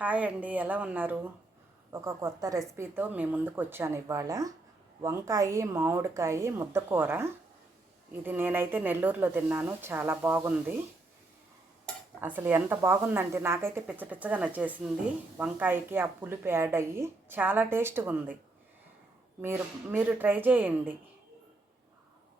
Hi అండి ఎలా ఉన్నారు? ఒక కొత్త రెసిపీతో మీ ముందుకు వచ్చాను ఇవాళ. వంకాయ మామిడికాయ ముద్దకూర. ఇది నేనైతే నెల్లూరులో తిన్నాను చాలా బాగుంది. అసలు ఎంత బాగుందంటే నాకైతే పిచ్చ పిచ్చగా నచ్చేసింది. వంకాయకి ఆ పులుపు యాడ్ అయ్యి చాలా టేస్ట్గా ఉంది. మీరు మీరు ట్రై చేయండి.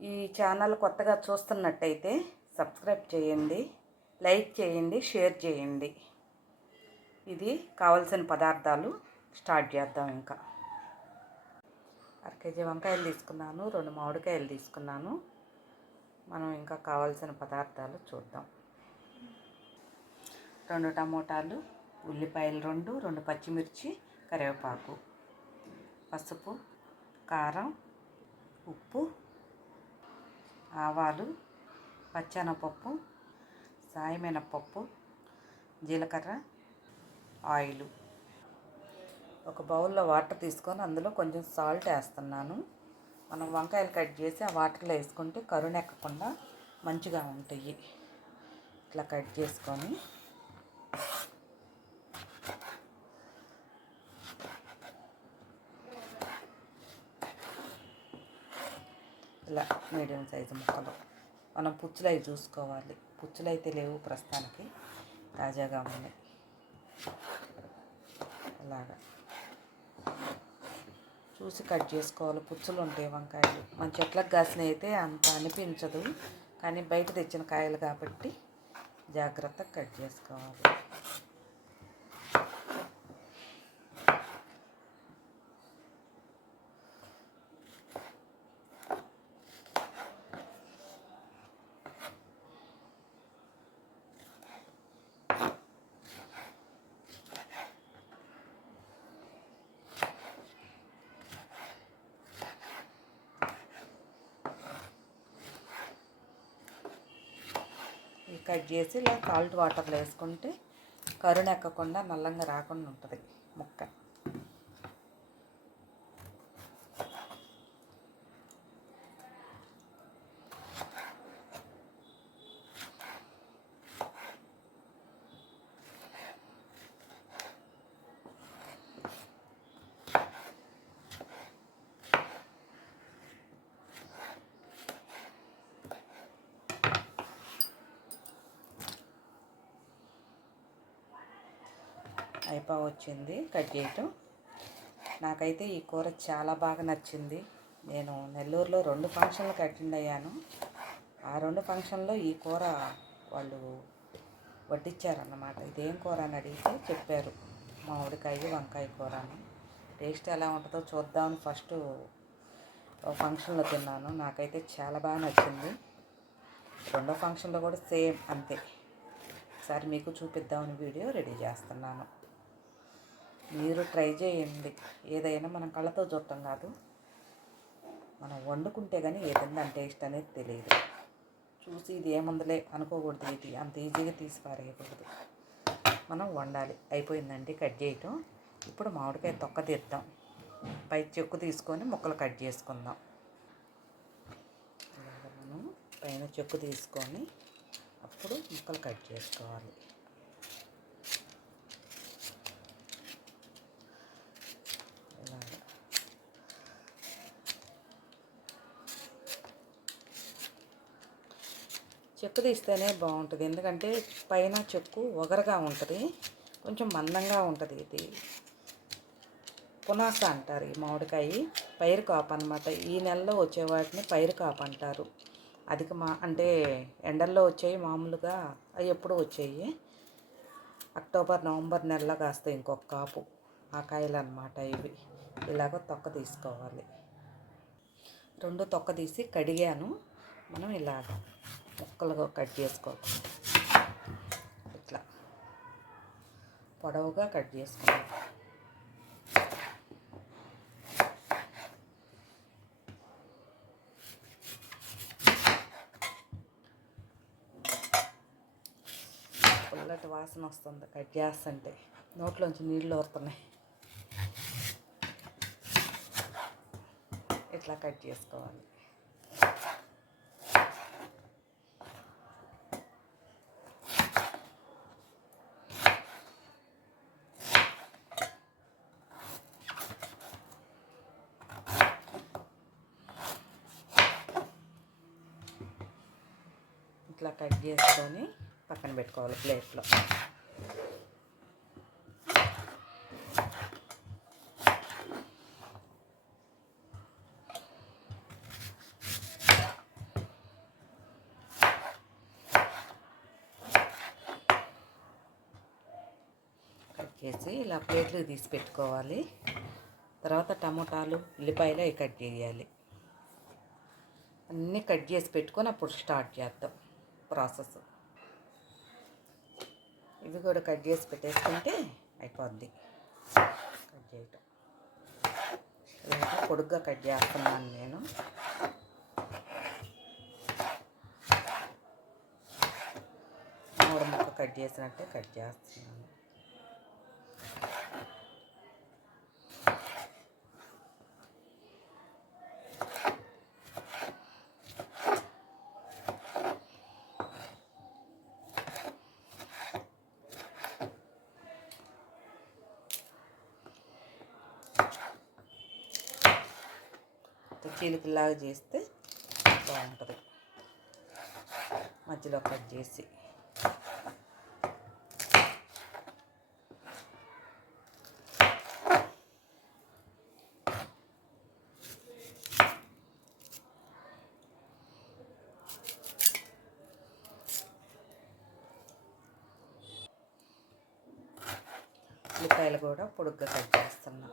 ఈ ఛానల్ కొత్తగా చూస్తున్నట్టయితే సబ్స్క్రైబ్ చేయండి లైక్ చేయండి షేర్ చేయండి. ఇది కావలసిన పదార్థాలు స్టార్ట్ చేద్దాం ఇంకా. అర కేజీ వంకాయలు తీసుకున్నాను రెండు మామిడికాయలు తీసుకున్నాను. మనం ఇంకా కావాల్సిన పదార్థాలు చూద్దాం. రెండు టమోటాలు ఉల్లిపాయలు రెండు రెండు పచ్చిమిర్చి కరివేపాకు పసుపు కారం ఉప్పు ఆవాలు పచ్చెనపప్పు సాయమినపప్పు జీలకర్ర ఆయిల్. ఒక బౌల్లో వాటర్ తీసుకొని అందులో కొంచెం సాల్ట్ వేస్తున్నాను. మనం వంకాయలు కట్ చేసి ఆ వాటర్లో వేసుకుంటే కరుణెక్కకుండా మంచిగా ఉంటాయి. ఇట్లా కట్ చేసుకొని ఇలా మీడియం సైజు ముక్కలు. మనం పుచ్చులు అవి చూసుకోవాలి. పుచ్చులు అయితే లేవు ప్రస్తుతానికి. తాజాగా ఉన్నాయి. అలాగా. చూసి కట్ చేసుకోవాలి. పుచ్చులు ఉంటాయి వంకాయలు. మన చెట్లకు కాసినవి అయితే అంత అనిపించదు. కానీ బయట తెచ్చిన కాయలు కాబట్టి జాగ్రత్తగా కట్ చేసుకోవాలి. కట్ చేసి ఇలా సాల్ట్ వాటర్లో వేసుకుంటే కరుణ ఎక్కకుండా నల్లంగా రాకుండా ఉంటుంది ముక్క. అయిపో వచ్చింది కట్ చేయటం. నాకైతే ఈ కూర చాలా బాగా నచ్చింది. నేను నెల్లూరులో రెండు ఫంక్షన్లకు అటెండ్ అయ్యాను. ఆ రెండు ఫంక్షన్లో ఈ కూర వాళ్ళు వడ్డించారన్నమాట ఇదేం కూర అని అడిగితే చెప్పారు. మామిడికాయ వంకాయ కూర అని. టేస్ట్ ఎలా ఉంటుందో చూద్దామని ఫస్ట్ ఫంక్షన్లో తిన్నాను. నాకైతే చాలా బాగా నచ్చింది. రెండో ఫంక్షన్లో కూడా సేమ్ అంతే. సార్ మీకు చూపిద్దామని వీడియో రెడీ చేస్తున్నాను. మీరు ట్రై చేయండి. ఏదైనా మనం కళ్ళతో చూడటం కాదు. మనం వండుకుంటే కానీ ఏదైనా టేస్ట్ అనేది తెలియదు. చూసి ఇది ఏముందలే అనుకోకూడదు ఇది. అంత ఈజీగా తీసి పారేయకూడదు మనం వండాలి. అయిపోయిందండి కట్ చేయటం. ఇప్పుడు మామిడికాయ తొక్క తీద్దాం. పై చెక్కు తీసుకొని ముక్కలు కట్ చేసుకుందాం. మనం పైన చెక్కు తీసుకొని అప్పుడు ముక్కలు కట్ చేసుకోవాలి ఇలాగ చెక్కు తీస్తేనే బాగుంటుంది. ఎందుకంటే పైన చెక్కు ఒగరగా ఉంటుంది. కొంచెం మందంగా ఉంటుంది ఇది. పునాస అంటారు ఈ మామిడికాయ. పైరు కాపు అనమాట ఈ నెలలో వచ్చే వాటిని పైరు కాపు అంటారు. అధిక మా అంటే ఎండల్లో వచ్చేవి మామూలుగా అవి ఎప్పుడు వచ్చేవి అక్టోబర్ నవంబర్ నెలలో కాస్తాయి ఇంకొక కాపు. ఆ కాయలు అనమాట ఇవి. ఇలాగ తొక్క తీసుకోవాలి. రెండు తొక్క తీసి కడిగాను. మనం ఇలాగ ముక్కలుగా కట్ చేసుకోవచ్చు ఇట్లా. పొడవుగా కట్ చేసుకోవాలి పుల్లటి వాసన వస్తుంది కట్ చేస్తుంటే. నోట్లోంచి నీళ్ళు ఊరుతున్నాయి ఇట్లా కట్ చేసుకోవాలి. ఇట్లా కట్ చేసుకొని పక్కన పెట్టుకోవాలి ప్లేట్లో. కట్ చేసి ఇలా ప్లేట్లు తీసి పెట్టుకోవాలి. తర్వాత టమోటాలు ఉల్లిపాయలు అవి కట్ చేయాలి. అన్నీ కట్ చేసి పెట్టుకొని అప్పుడు స్టార్ట్ చేద్దాం. ప్రాసెస్. ఇవి కూడా కట్ చేసి పెట్టేసుకుంటే అయిపోద్ది. కట్ చేయటం. పొడుగ్గా కట్ చేస్తున్నాను నేను. మూడు ముక్క కట్ చేసినట్టే కట్ చేస్తున్నాను. చీలికలాగా చేస్తే బాగుంటుంది. మధ్యలో కట్ చేసి. ఉల్లిపాయలు కూడా పొడుగ్గా కట్ చేస్తున్నాను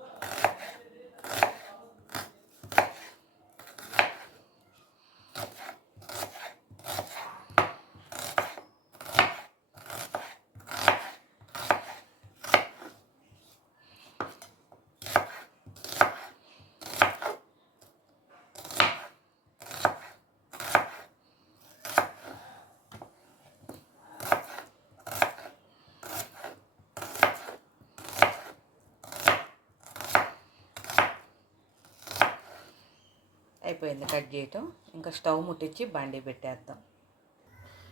అయిపోయింది కట్ చేయటం. ఇంకా స్టవ్ ముట్టించి బాండీ పెట్టేద్దాం.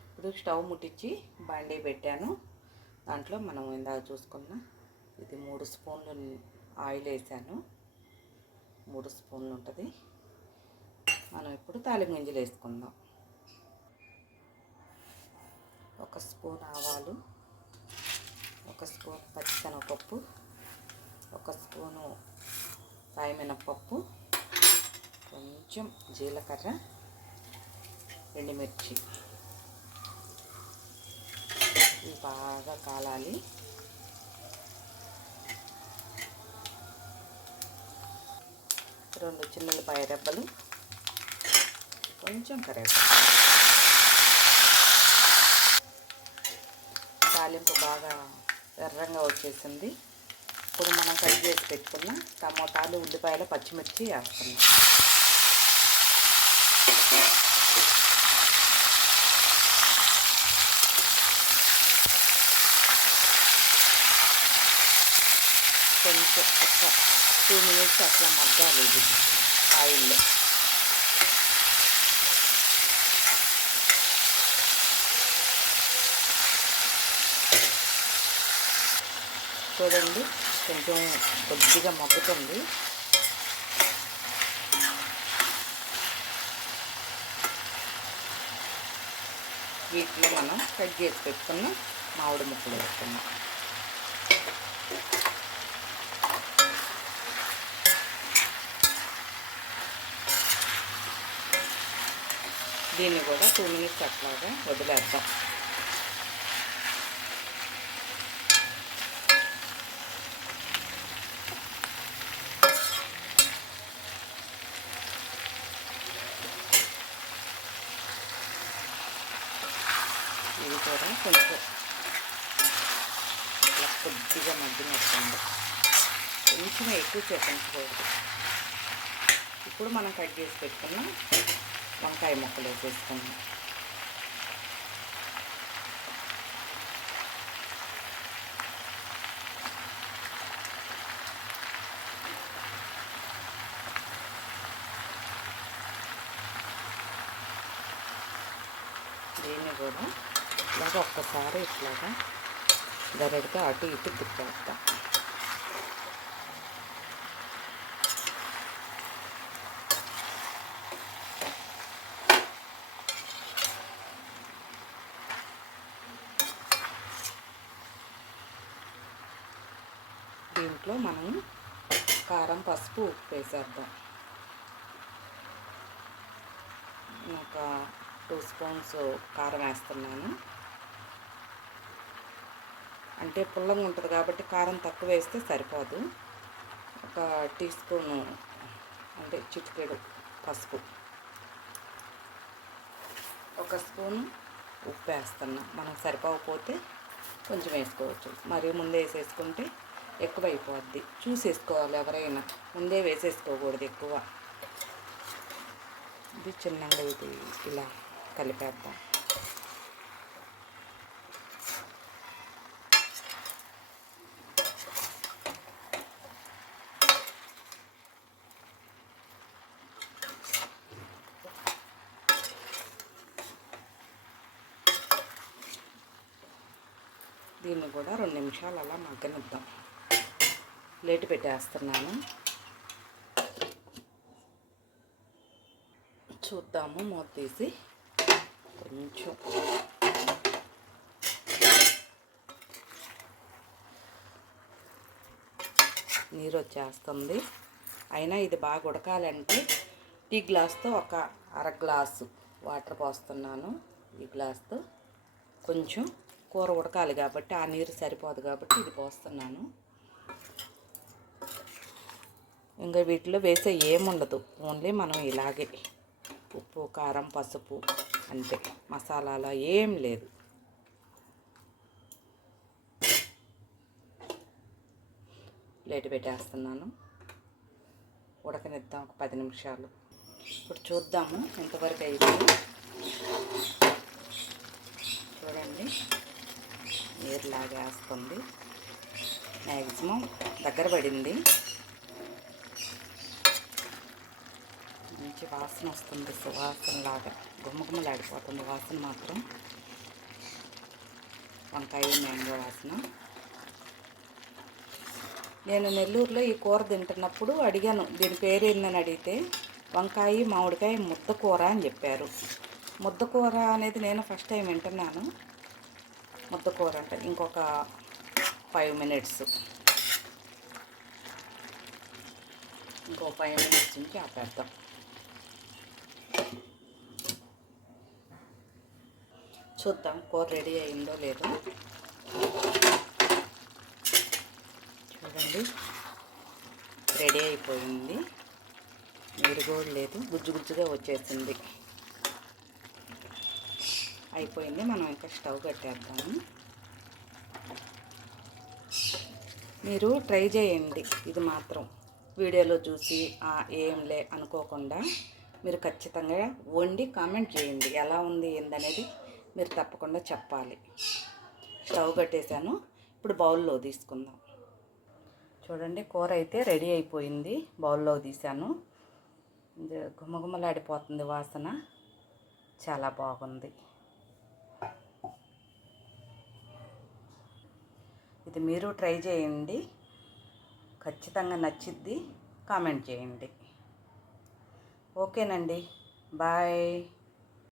ఇప్పుడు స్టవ్ ముట్టించి బాండీ పెట్టాను. దాంట్లో మనం ఇందాక చూసుకున్న ఇది మూడు స్పూన్లు ఆయిల్ వేసాను. మూడు స్పూన్లు ఉంటుంది. మనం ఇప్పుడు తాలింపు గింజలు వేసుకుందాం. ఒక స్పూన్ ఆవాలు ఒక స్పూన్ పచ్చిశనగపప్పు ఒక స్పూను రాయమినపప్పు కొంచెం జీలకర్ర ఎండుమిర్చి. ఇవి బాగా కాలాలి. రెండు చిన్నపాయ రెబ్బలు కొంచెం కరివేపాకు. తాలింపు బాగా ఎర్రంగా వచ్చేసింది. ఇప్పుడు మనం కట్ చేసి పెట్టుకున్న టమోటాలు ఉల్లిపాయలు పచ్చిమిర్చి వేస్తున్నాం. కొంచెం ఒక టూ మినిట్స్ అట్లా మగ్గాలి ఇది ఆయిల్లో చూడండి కొంచెం కొద్దిగా మగ్గుతుంది వీటిలో మనం కట్ చేసి పెట్టుకున్న మామిడి ముక్కలు వేసుకున్నాం దీన్ని కూడా టూ మినిట్స్ అట్లాగా వదిలేద్దాం ఇది కూడా కొంచెం ఇలా కొద్దిగా మగ్గినట్టుంది కొంచెం ఎక్కువ చేపించకూడదు ఇప్పుడు మనం కట్ చేసి పెట్టుకున్న వంకాయ ముక్కలు వేసేసుకున్నాం దీన్ని కూడా ఇలాగ ఒక్కసారి ఇట్లాగా గరెడిగా అటు ఇటు తిప్పేస్తాం దాంట్లో మనం కారం పసుపు ఉప్పు వేసేద్దాం. ఒక టూ స్పూన్స్ కారం వేస్తున్నాను. అంటే పుల్లంగా ఉంటుంది కాబట్టి కారం తక్కువ వేస్తే సరిపోదు. ఒక టీ స్పూను అంటే చిటికెడు పసుపు. ఒక స్పూను ఉప్పు వేస్తున్నాం. మనం సరిపోకపోతే కొంచెం వేసుకోవచ్చు. మరి ముందే వేసేసుకుంటే ఎక్కువైపోద్ది. చూసేసుకోవాలి ఎవరైనా. ముందే వేసేసుకోకూడదు ఎక్కువ. ఇది చిన్నగా ఇది ఇలా కలిపేద్దాం. దీన్ని కూడా రెండు నిమిషాలు అలా మగ్గనిద్దాం. లేటు పెట్టేస్తున్నాను. చూద్దాము మూత తీసి. కొంచెం. నీరు వచ్చేస్తుంది. అయినా ఇది బాగా ఉడకాలంటే టీ గ్లాస్తో ఒక అర గ్లాసు వాటర్ పోస్తున్నాను. ఈ గ్లాస్తో కొంచెం కూర ఉడకాలి కాబట్టి ఆ నీరు సరిపోదు కాబట్టి ఇది పోస్తున్నాను. ఇంకా వీటిలో వేసే ఏముండదు. ఓన్లీ మనం ఇలాగే ఉప్పు కారం పసుపు అంతే. మసాలాలో ఏం లేదు. లేట్ పెట్టేస్తున్నాను. ఉడకనిద్దాం ఒక పది నిమిషాలు. ఇప్పుడు చూద్దాము ఎంతవరకు అయింది. చూడండి. నీరు లాగేస్తుంది మ్యాక్సిమం దగ్గర పడింది. మంచి వాసన వస్తుంది సువాసన లాగా. గుమ్మగుమ్మలాడిపోతుంది వాసన మాత్రం. వంకాయ మ్యాంగో వాసన. నేను నెల్లూరులో ఈ కూర తింటున్నప్పుడు అడిగాను దీని పేరు ఏందని అడిగితే వంకాయ మామిడికాయ ముద్ద కూర అని చెప్పారు. ముద్ద కూర అనేది నేను ఫస్ట్ టైం వింటున్నాను. ముద్ద కూర అంటే ఇంకొక ఫైవ్ మినిట్స్. ఇంకో ఫైవ్ మినిట్స్ నుంచి ఆపేద్దాం. చూద్దాం కూర రెడీ అయిందో లేదో. చూడండి. రెడీ అయిపోయింది. నీరు కూడా లేదు. గుజ్జు గుజ్జుగా వచ్చేసింది. అయిపోయింది. మనం ఇంకా స్టవ్ కట్టేద్దాము. మీరు ట్రై చేయండి. ఇది మాత్రం వీడియోలో చూసి ఏంలే అనుకోకుండా మీరు ఖచ్చితంగా వండి కామెంట్ చేయండి. ఎలా ఉంది ఏందనేది మీరు తప్పకుండా చెప్పాలి. స్టవ్ కట్టేశాను. ఇప్పుడు బౌల్లో తీసుకుందాం. చూడండి కూర అయితే రెడీ అయిపోయింది. బౌల్లో తీశాను. గుమగుమలాడిపోతుంది వాసన. చాలా బాగుంది. ఇది మీరు ట్రై చేయండి. ఖచ్చితంగా నచ్చిద్ది. కామెంట్ చేయండి. ఓకేనండి. బాయ్.